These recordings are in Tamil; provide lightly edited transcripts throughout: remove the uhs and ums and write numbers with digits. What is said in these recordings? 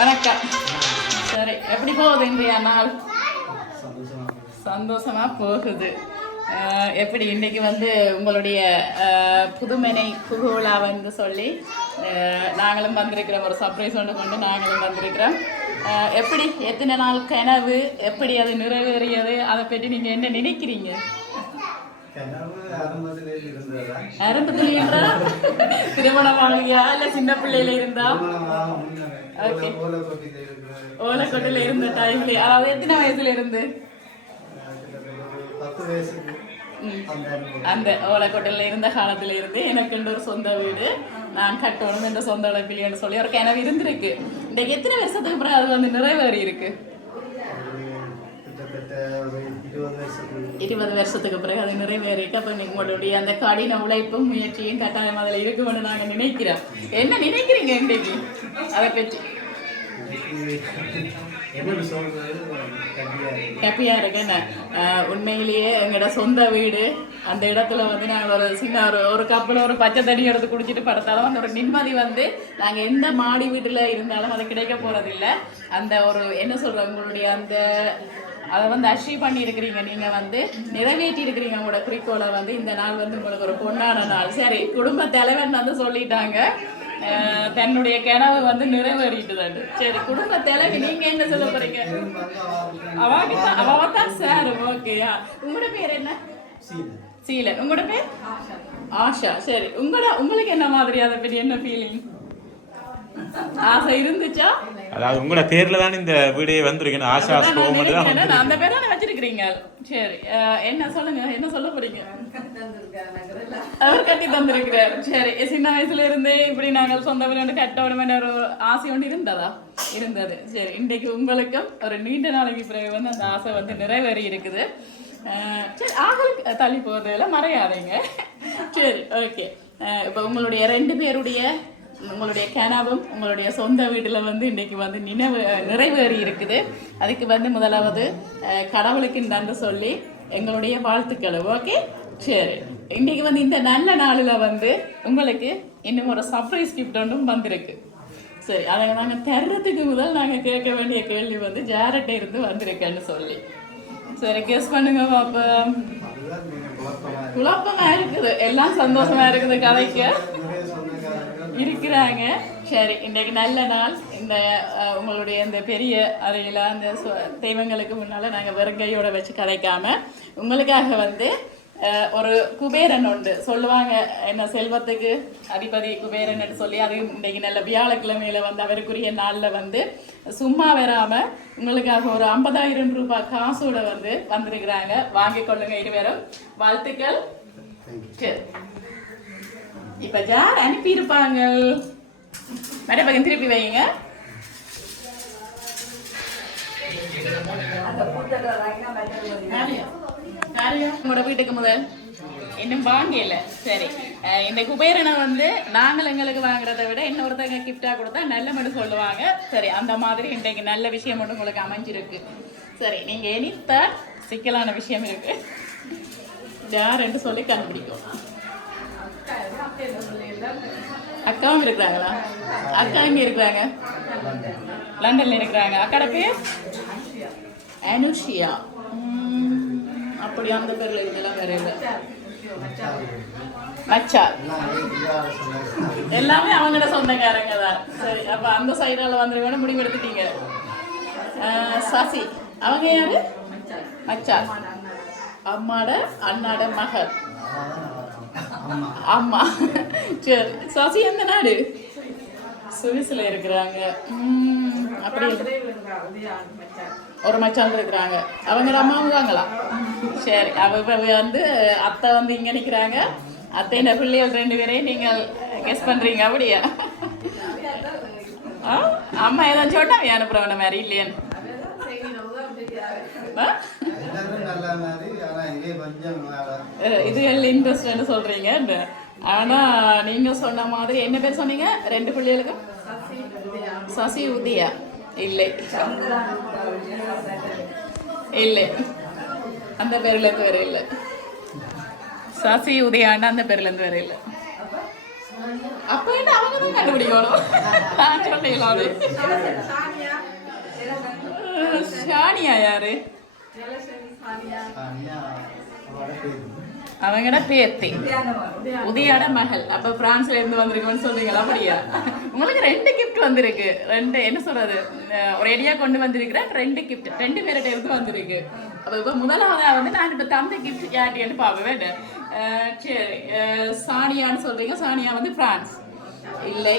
வணக்கம். சரி, எப்படி போகுது இன்றைய நாள்? சந்தோஷமா போகுது. எப்படி இன்னைக்கு உங்களுடைய புதுமனை புகழாவன்னு சொல்லி நாங்களும் வந்திருக்கிறோம். ஒரு சர்ப்ரைஸ் ஒன்று கொண்டு நாங்களும் வந்திருக்கிறோம். எப்படி எத்தனை நாள் கனவு, எப்படி அது நிறைவேறியது, அதை பற்றி நீங்கள் என்ன நினைக்கிறீங்க? ஆரம்பத்துல திருமணம் ஆகலையா இல்ல சின்ன பிள்ளையில இருந்தா? ஓலைக்கோட்டையில இருந்த டைம்ல, அதாவது எத்தனை வயசுல இருந்து? அந்த ஓலைக்கோட்டையில இருந்த காலத்துல இருந்து எனக்கு ஒரு சொந்த வீடு நான் கட்டணும் என்ற சொந்த உழைப்பில்லைன்னு சொல்லி ஒரு கனவு இருந்திருக்கு. இன்றைக்கு எத்தனை வருஷத்துக்கு பிறகு அது நிறைவேறி இருக்கு? 20 வருஷத்துக்கு பிறகு அது நிறைவேறிக்கு. அப்போ உங்களுடைய அந்த கடின உழைப்பும் முயற்சியும் கட்டாயம் அதில் இருக்குமென்னு நாங்கள் நினைக்கிறோம். என்ன நினைக்கிறீங்க இன்றைக்கு அதை பற்றி? ஹாப்பியா இருக்கேன். உண்மையிலேயே எங்களோட சொந்த வீடு அந்த இடத்துல நாங்கள் ஒரு சின்ன ஒரு கப்பில் ஒரு பச்சை தண்ணி எடுத்து குடிச்சிட்டு படுத்தாலும் அந்த ஒரு நிம்மதி நாங்கள் எந்த மாடி வீட்டில் இருந்தாலும் அது கிடைக்க போறதில்லை. அந்த ஒரு என்ன சொல்கிறோம், உங்களுடைய அந்த அதை அச்சீவ் பண்ணி இருக்கிறீங்க, நீங்கள் நிறைவேற்றி இருக்கிறீங்க உங்களோட குறிக்கோளை. இந்த நாள் உங்களுக்கு ஒரு பொன்னான நாள். சரி, குடும்ப தலைவன் சொல்லிட்டாங்க தன்னுடைய கனவு நிறைவேறிட்டுதாண்டு. சரி, குடும்ப தலைவி நீங்க என்ன சொல்ல போறீங்க? அவதான் சார். ஓகேயா, உங்களோட பேர் என்ன? சீலன். உங்களோட பேர் ஆஷா. சரி, உங்களுக்கு என்ன மாதிரி அதை பற்றி என்ன ஃபீலிங், ஆசை இருந்துச்சா? அதாவது உங்களோட பேர்ல தான் இந்த வீடியோ வந்திருக்கேன். ஆஷா அந்த பேர் தானே வச்சிருக்கிறீங்க. சரி, என்ன சொல்லுங்க, என்ன சொல்ல போறீங்க? அவர் கட்டி தந்திருக்கிறார். சரி, சின்ன வயசுல இருந்தே இப்படி நாங்கள் சொந்த வீடு கட்டணும் ஒரு ஆசை ஒன்று இருந்தது. சரி, இன்றைக்கு உங்களுக்கும் ஒரு நீண்ட நாளைக்கு பிறகு அந்த ஆசை நிறைவேறி இருக்குது. சரி, ஆகலுக்கு தள்ளி போகிறதுல மறையாதீங்க. சரி, ஓகே. இப்போ உங்களுடைய 2 பேருடைய உங்களுடைய கனவும் உங்களுடைய சொந்த வீட்டில் இன்றைக்கு நிறைவேறி இருக்குது. அதுக்கு முதலாவது கடவுளுக்கு நன்றி சொல்லி எங்களுடைய வாழ்த்துக்கள். ஓகே, சரி. இன்றைக்கு இந்த நல்ல நாளில் உங்களுக்கு இன்னும் ஒரு சர்ப்ரைஸ் கிஃப்ட் ஒன்றும் வந்திருக்கு. சரி, அதை நாங்கள் தர்றதுக்கு முதல் நாங்கள் கேட்க வேண்டிய கேள்வி ஜாரட்டை இருந்து வந்திருக்கேன்னு சொல்லி. சரி, கெஸ் பண்ணுங்க பாப்பா. குழப்பமா இருக்குது, எல்லாம் சந்தோஷமா இருக்குது, கதைக்க இருக்கிறாங்க. சரி, இன்றைக்கு நல்ல நாள். இந்த உங்களுடைய இந்த பெரிய அறையில் அந்த தெய்வங்களுக்கு முன்னால் நாங்கள் வெறுங்கையோட வச்சு கதைக்காம உங்களுக்காக ஒரு குபேரன் உண்டு சொல்லுவாங்க. என்ன, செல்வத்துக்கு அதிபதி குபேரன் சொல்லி, அது இன்றைக்கு நல்ல வியாழக்கிழமையில அவருக்குரிய நாளில் சும்மா வராமல் உங்களுக்காக ஒரு 50,000 ரூபாய் காசோட வந்திருக்கிறாங்க. வாங்கி கொள்ளுங்க இருவரும். வாழ்த்துக்கள். சரி, இப்ப யார் அனுப்பி இருப்பாங்க? மேடம் பக்கம் திருப்பி வைங்க. உங்களோட வீட்டுக்கு முதல் இன்னும் வாங்கல. சரி, இந்த குபேரனை நாங்கள் எங்களுக்கு வாங்குறதை விட இன்னொருத்தங்க கிஃப்டா கொடுத்தா நல்ல மட்டும் சொல்லுவாங்க. சரி, அந்த மாதிரி இன்றைக்கு நல்ல விஷயம் மட்டும் உங்களுக்கு அமைஞ்சிருக்கு. சரி, நீங்க எனித்த சிக்கலான விஷயம் இருக்கு, யாருன்னு சொல்லி கண்டுபிடிக்கும். அக்காவும் இருக்கிறாங்களா? அக்கா எங்க இருக்கிறாங்க? லண்டன்ல இருக்கிறாங்க. அக்காட பேர் அனுஷியா. அப்படி அந்த பேர்ல இதெல்லாம் வேற இல்லை. மச்சா எல்லாமே அவங்களோட சொந்தக்காரங்க தான். சரி, அப்ப அந்த சைடால வந்துருவேன்னு முடிவு எடுத்துட்டீங்க. சசி அவங்க யாரு? மச்சா, அம்மாட அண்ணாட மகள். ஆமா, சரி. சசி எந்த நாடு? சுவிஸ்ல இருக்கிறாங்க. அப்படி ஒரு மச்சான் இருக்கிறாங்க. அவங்க அம்மாவும் வாங்களா? சரி, அவங்க வந்து அத்தை வந்து இங்கே நிற்கிறாங்க. அத்தையின் பிள்ளைகள் 2 பேரையும் நீங்கள் கெஸ் பண்ணுறீங்க அப்படியா? அம்மா ஏதாச்சும் சொன்னா அனுப்புறவன மாதிரி இல்லையான்னு இது எல்லாம் இன்ட்ரெஸ்ட்னு சொல்றீங்க. ஆனா நீங்க சொன்ன மாதிரி என்ன பேர் சொன்னீங்க 2 பிள்ளைகளுக்கு? சசி உதயா இல்லை இல்லை, அந்த பேர்ல இருந்து வேற இல்லை. சசி உதயாண்டா அந்த பேர்ல இருந்து வேற இல்லை. அப்ப என்ன அவங்க தான் கண்டுபிடிக்கணும். நான் சொன்னீங்களா? ஷானியா யாரு? அவங்கட பேத்தி உதயாட மகள். அப்ப பிரான்ஸ்ல இருந்து வந்திருக்கோன்னு சொல்றீங்களா? அப்படியா? உங்களுக்கு 2 கிஃப்ட் வந்திருக்கு. 2 என்ன சொல்றது, ஒரு ஐடியா கொண்டு வந்திருக்கிறேன். 2 கிஃப்ட் 2 பேர்கிட்ட இருந்து வந்திருக்கு. அப்ப இப்ப முதலாவதா வந்து நான் இப்ப தந்த கிஃப்ட் யார்ட்டின்னு பாப்பேன். சரி, சானியான்னு சொல்றீங்க. சானியா வந்து பிரான்ஸ் இல்லை.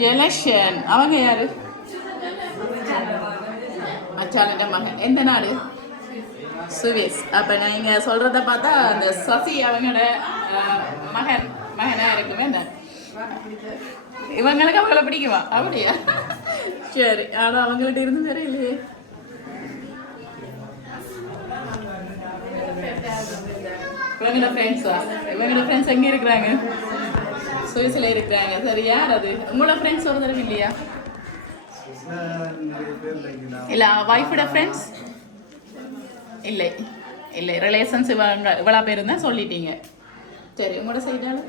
ஜெலஷன் அவங்க யாரு? மச்சானிட்ட மகன். எந்த நாடு? சுவிஸ். அப்ப நீங்க சொல்றத பார்த்தா அந்த சசி அவங்களோட மகனா இருக்குமே. இவங்களுக்கு அவங்கள பிடிக்குமா? அப்படியா? சரி, ஆனா அவங்கள்ட்ட இருந்து தெரியலையே. இவங்களோட ஃப்ரெண்ட்ஸா? இவங்களோட ஃப்ரெண்ட்ஸ் எங்க இருக்கிறாங்க? சுவிஸ்ல இருக்கிறாங்க. சரி, யார் அது? உங்களோட ஃப்ரெண்ட்ஸ் ஒரு தடவை இல்லையா? இல்ல வைஃபோட ஃப்ரெண்ட்ஸ் இல்லை இல்லை. ரிலேஷன்ஸ் இவ்வளோ பேர் இருந்தால் சொல்லிட்டீங்க. சரி, உங்களோட சைடால?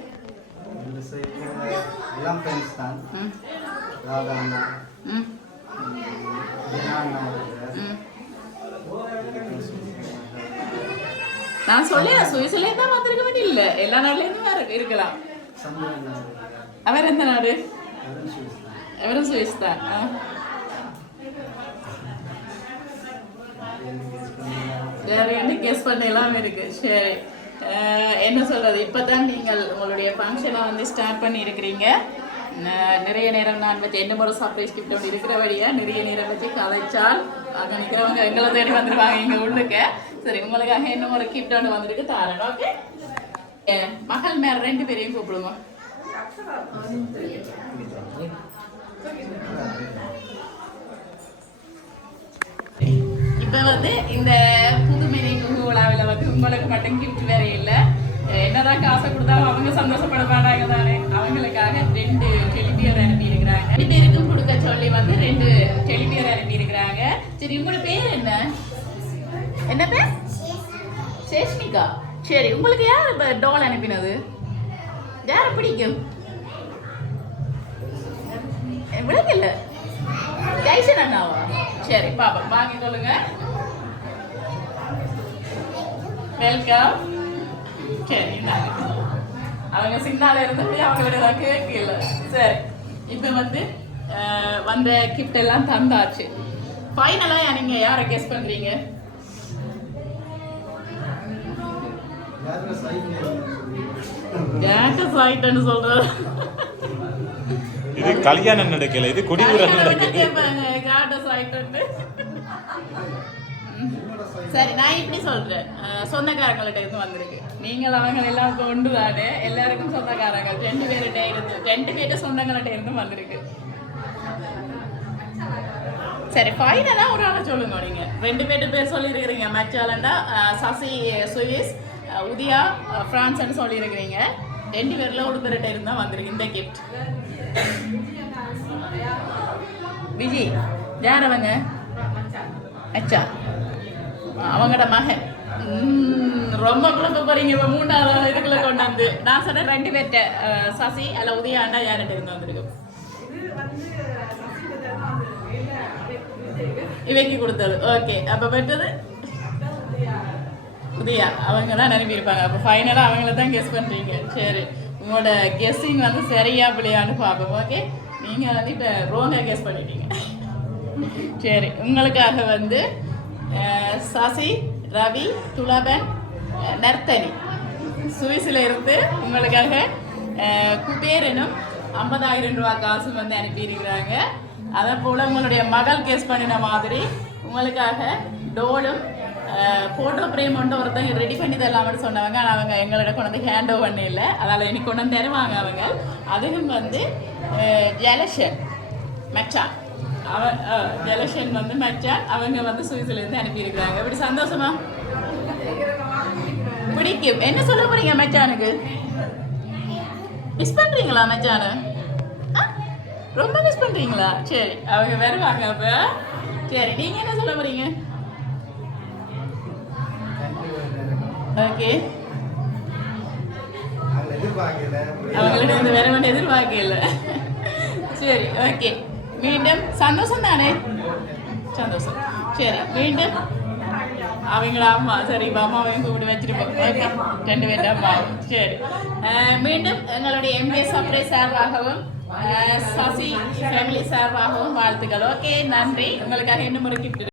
நான் சொல்ல சுவிஸ்லேருந்து தான் வந்திருக்க வேண்டிய இல்லை, எல்லா நாடுலேருந்து வேற இருக்கலாம். அவர் எந்த நாடு? அவரும் சுவிஸ் தான். வேற என்ன கெஸ் பண்ண எல்லாமே இருக்கு. சரி, என்ன சொல்றது, இப்பதான் நீங்கள் உங்களுடைய ஃபங்க்ஷனை வந்து ஸ்டார்ட் பண்ணி இருக்கிறீங்க. நிறைய நேரம் நான் வச்சு என்ன ஒரு சர்ப்ரைஸ் கிஃப்ட் ஒன்று இருக்கிறபடியா நிறைய நேரம் வச்சு கதைச்சால் அங்கே நிற்கிறவங்க எங்களை தேடி வந்துருவாங்க இங்கே உள்ளுக்க. சரி, உங்களுக்காக இன்னும் ஒரு கிஃப்ட் ஒன்று வந்திருக்கு தாரேன். ஓகே, மகள் மேல 2 பேரையும் கூப்பிடுங்க. இப்போ வந்து இந்த புதுமனை விழாவில் வந்து உங்களுக்கு மட்டும் கிஃப்ட் வேற இல்லை. என்னதான் காசை கொடுத்தாலும் அவங்க சந்தோஷப்பட மாட்டாங்க தானே. அவங்களுக்காக 2 டெலிபியர் அனுப்பி இருக்கிறாங்க. 2 பேருக்கும் கொடுக்க சொல்லி வந்து 2 டெலிபியர் அனுப்பி இருக்கிறாங்க. சரி, உங்களோட பேர் என்ன? என்ன பேர்? சேஷ்மிகா. சரி, உங்களுக்கு யார் டோல் அனுப்பினது? யாரை பிடிக்கும்? விளங்கல. டைசன் அண்ணாவா? சரி, பாப்பா வாங்கி சொல்லுங்க. வெல்கம். சரி, அவங்க சின்னால இருந்து அவங்களோட கேட்கல. சரி, இப்போ வந்து வந்த கிஃப்ட் எல்லாம் தந்தாச்சு. ஃபைனலா நீங்க யாரை கெஸ் பண்றீங்க? சொல்றது இது கல்யாணம் நடக்கல, இது குடியுறவு நடக்குது. சரி, நான் இப்படி சொல்றேன், சொந்தக்காரங்கள்ட்ட இருந்து வந்திருக்கு. நீங்கள் அவங்க எல்லாம் கொண்டு தானே எல்லாருக்கும் சொந்தக்காரங்க 2 பேர்கிட்ட இருந்து 2 பேர்ட்ட சொந்தங்கள்ட்ட இருந்து வந்திருக்கு. சரி, ஃபைனலா ஒரு ஆளை சொல்லுங்க. நீங்க 2 பேர் சொல்லியிருக்கிறீங்க. மச்சாலண்டா சசி சுவிஸ், உதயா பிரான்ஸ்ன்னு சொல்லியிருக்கிறீங்க. 2 பேர்ல ஒரு பேர்கிட்ட இருந்தா வந்திருக்கு இந்த கிஃப்ட். விஜய் யார் அவங்க? அச்சா, அவங்களோட மகன். ரொம்ப குழப்ப போறீங்க. இப்போ 3வது இதுக்குள்ள கொண்டாந்து நான் சொன்னேன் 2 பேர்கிட்ட சசி அல்ல உதயாண்டா யார்கிட்ட இருந்து வந்திருக்கு? இவைக்கு கொடுத்தது. ஓகே, அப்போ பெற்றது உதயா. அவங்க தான் அனுப்பியிருப்பாங்க. அப்போ ஃபைனலாக அவங்கள தான் கெஸ் பண்ணுறீங்க. சரி, உங்களோட கெஸ்ஸிங் வந்து சரியா பிள்ளையான்னு பார்ப்போம். ஓகே, நீங்கள் வந்து இப்போ ரோங்காக கெஸ் பண்ணிட்டீங்க. சரி, உங்களுக்காக வந்து சசி, ரவி, துலபன், நர்த்தனி சுவிஸில் இருந்து உங்களுக்காக குபேரனும் 50,000 ரூபா காசும் வந்து அனுப்பியிருக்கிறாங்க. அதே போல் உங்களுடைய மகள் கேஸ் பண்ணின மாதிரி உங்களுக்காக டோலும் ஃபோட்டோ ஃப்ரேம் ஒன்று ஒருத்தங்க ரெடி பண்ணி தரலாம்னு சொன்னவங்க. ஆனால் அவங்க எங்களோட கொண்டு வந்து ஹேண்ட் ஓவர் பண்ண இல்லை. அதனால் இன்னைக்கு கொண்டு வந்து தருவாங்க அவங்க. அதுவும் வந்து ஜலஷன் மச்சான் ஜலஷன் வந்து மச்சான் அவங்க வந்து சுவிஸ்லேருந்து அனுப்பியிருக்கிறாங்க. இப்படி சந்தோஷமா பிடிக்கும். என்ன சொல்ல போறீங்க மச்சானுக்கு? மிஸ் பண்ணுறீங்களா மச்சானு? ரொம்ப மிஸ் பண்ணுறீங்களா? சரி அவங்க வருவாங்க அப்போ. சரி நீங்கள் என்ன சொல்ல போறீங்க? ஓகே அவங்கள்ட்ட இந்த வேற வேண்டிய எதிர்பார்க்கல. சரி ஓகே மீண்டும் சந்தோஷம் தானே? சந்தோஷம். சரி மீண்டும் அவங்கள அம்மா சரி இப்போ அம்மாவையும் கூப்பிட்டு வச்சிருப்போம். ஓகே 2 பேர் அம்மா. சரி மீண்டும் எங்களுடைய எம்பிஎஸ் சர்ப்ரைஸ் சார்பாகவும் சசி ஃபேமிலி சார்பாகவும் வாழ்த்துக்கள். ஓகே நன்றி. உங்களுக்காக இன்னும் ஒரு கிஃப்ட்